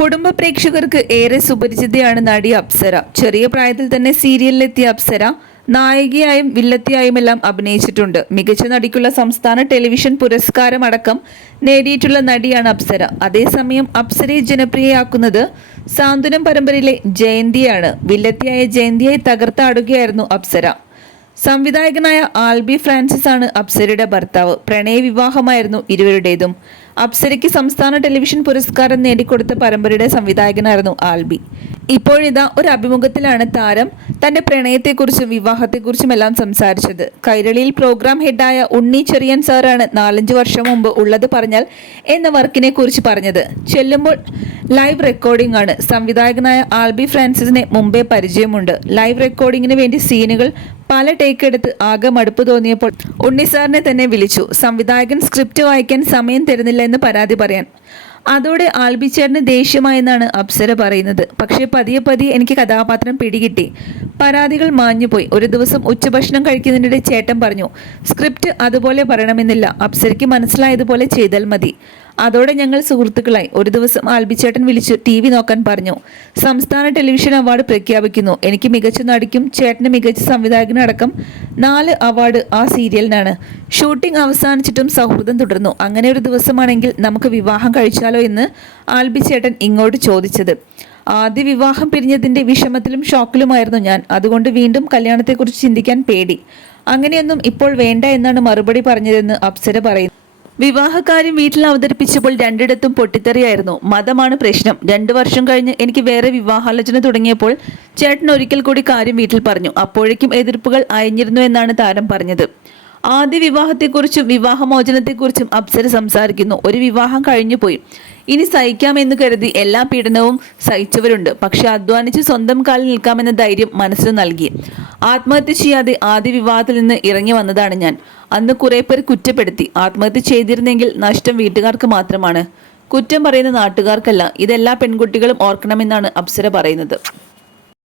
കുടുംബ പ്രേക്ഷകർക്ക് ഏറെ സുപരിചിതയാണ് നടി അപ്സര. ചെറിയ പ്രായത്തിൽ തന്നെ സീരിയലിലെത്തിയ അപ്സര നായികയായും വില്ലത്തിയായും എല്ലാം അഭിനയിച്ചിട്ടുണ്ട്. മികച്ച നടിക്കുള്ള സംസ്ഥാന ടെലിവിഷൻ പുരസ്കാരം അടക്കം നേടിയിട്ടുള്ള നടിയാണ് അപ്സര. അതേസമയം അപ്സരയെ ജനപ്രിയയാക്കുന്നത് സാന്ത്വനം പരമ്പരയിലെ ജയന്തിയാണ്. വില്ലത്തിയായ ജയന്തിയായി തകർത്താടുകയായിരുന്നു അപ്സര. സംവിധായകനായ ആൽബി ഫ്രാൻസിസ് ആണ് അപ്സരയുടെ ഭർത്താവ്. പ്രണയ വിവാഹമായിരുന്നു ഇരുവരുടേതും. അപ്സരയ്ക്ക് സംസ്ഥാന ടെലിവിഷൻ പുരസ്കാരം നേടിക്കൊടുത്ത പരമ്പരയുടെ സംവിധായകനായിരുന്നു ആൽബി. ഇപ്പോഴിതാ ഒരു അഭിമുഖത്തിലാണ് താരം തന്റെ പ്രണയത്തെക്കുറിച്ചും വിവാഹത്തെക്കുറിച്ചും എല്ലാം സംസാരിച്ചത്. കൈരളിയിൽ പ്രോഗ്രാം ഹെഡായ ഉണ്ണി ചെറിയൻ സാറാണ് നാലഞ്ച് വർഷം മുമ്പ് ഉള്ളത് പറഞ്ഞാൽ എന്ന വർക്കിനെ കുറിച്ച് പറഞ്ഞത്. ചെല്ലുമ്പോൾ ലൈവ് റെക്കോർഡിംഗ് ആണ്. സംവിധായകനായ ആൽബി ഫ്രാൻസിസിനെ മുമ്പേ പരിചയമുണ്ട്. ലൈവ് റെക്കോർഡിങ്ങിന് വേണ്ടി സീനുകൾ പല ടേക്ക് എടുത്ത് ആകെ മടുപ്പ് തോന്നിയപ്പോൾ ഉണ്ണി സാറിനെ തന്നെ വിളിച്ചു. സംവിധായകൻ സ്ക്രിപ്റ്റ് വായിക്കാൻ സമയം തരുന്നില്ല എന്ന് പരാതി പറയാൻ. അതോടെ ആൽബിച്ചേറിന് ദേഷ്യമായെന്നാണ് അപ്സര പറയുന്നത്. പക്ഷേ പതിയെ പതിയെ എനിക്ക് കഥാപാത്രം പിടികിട്ടി. പരാതികൾ മാഞ്ഞുപോയി. ഒരു ദിവസം ഉച്ചഭക്ഷണം കഴിക്കുന്നതിനിടെ ചേട്ടൻ പറഞ്ഞു സ്ക്രിപ്റ്റ് അതുപോലെ പറയണമെന്നില്ല. അപ്സരയ്ക്ക് മനസ്സിലായതുപോലെ ചെയ്താൽ മതി. അതോടെ ഞങ്ങൾ സുഹൃത്തുക്കളായി. ഒരു ദിവസം ആൽബിച്ചേട്ടൻ വിളിച്ചു ടി വി നോക്കാൻ പറഞ്ഞു. സംസ്ഥാന ടെലിവിഷൻ അവാർഡ് പ്രഖ്യാപിക്കുന്നു. എനിക്ക് മികച്ച നടിക്കും ചേട്ടന് മികച്ച സംവിധായകനടക്കം നാല് അവാർഡ് ആ സീരിയലിനാണ്. ഷൂട്ടിംഗ് അവസാനിച്ചിട്ടും സൗഹൃദം തുടർന്നു. അങ്ങനെ ഒരു ദിവസമാണെങ്കിൽ നമുക്ക് വിവാഹം കഴിച്ചാലോ എന്ന് ആൽബിച്ചേട്ടൻ ഇങ്ങോട്ട് ചോദിച്ചത്. ആദ്യ വിവാഹം പിരിഞ്ഞതിന്റെ വിഷമത്തിലും ഷോക്കിലുമായിരുന്നു ഞാൻ. അതുകൊണ്ട് വീണ്ടും കല്യാണത്തെക്കുറിച്ച് ചിന്തിക്കാൻ പേടി. അങ്ങനെയൊന്നും ഇപ്പോൾ വേണ്ട എന്നാണ് മറുപടി പറഞ്ഞതെന്ന് അപ്സര പറയുന്നു. വിവാഹകാര്യം വീട്ടിൽ അവതരിപ്പിച്ചപ്പോൾ രണ്ടിടത്തും പൊട്ടിത്തെറിയായിരുന്നു. മതമാണ് പ്രശ്നം. രണ്ടു വർഷം കഴിഞ്ഞ് എനിക്ക് വേറെ വിവാഹാലോചന തുടങ്ങിയപ്പോൾ ചേട്ടൻ ഒരിക്കൽ കൂടി കാര്യം വീട്ടിൽ പറഞ്ഞു. അപ്പോഴേക്കും എതിർപ്പുകൾ അയഞ്ഞിരുന്നു എന്നാണ് താരം പറഞ്ഞത്. ആദ്യ വിവാഹത്തെക്കുറിച്ചും വിവാഹമോചനത്തെക്കുറിച്ചും അപ്സര സംസാരിക്കുന്നു. ഒരു വിവാഹം കഴിഞ്ഞു പോയി ഇനി സഹിക്കാമെന്ന് കരുതി എല്ലാ പീഡനവും സഹിച്ചവരുണ്ട്. പക്ഷെ അധ്വാനിച്ച് സ്വന്തം കാലിൽ നിൽക്കാമെന്ന ധൈര്യം മനസ്സിന് നൽകി. ആത്മഹത്യ ചെയ്യാതെ ആദ്യ വിവാഹത്തിൽ നിന്ന് ഇറങ്ങി വന്നതാണ് ഞാൻ. അന്ന് കുറെ പേർ കുറ്റപ്പെടുത്തി. ആത്മഹത്യ ചെയ്തിരുന്നെങ്കിൽ നഷ്ടം വീട്ടുകാർക്ക് മാത്രമാണ്. കുറ്റം പറയുന്ന നാട്ടുകാർക്കല്ല. ഇതെല്ലാ പെൺകുട്ടികളും ഓർക്കണമെന്നാണ് അപ്സര പറയുന്നത്.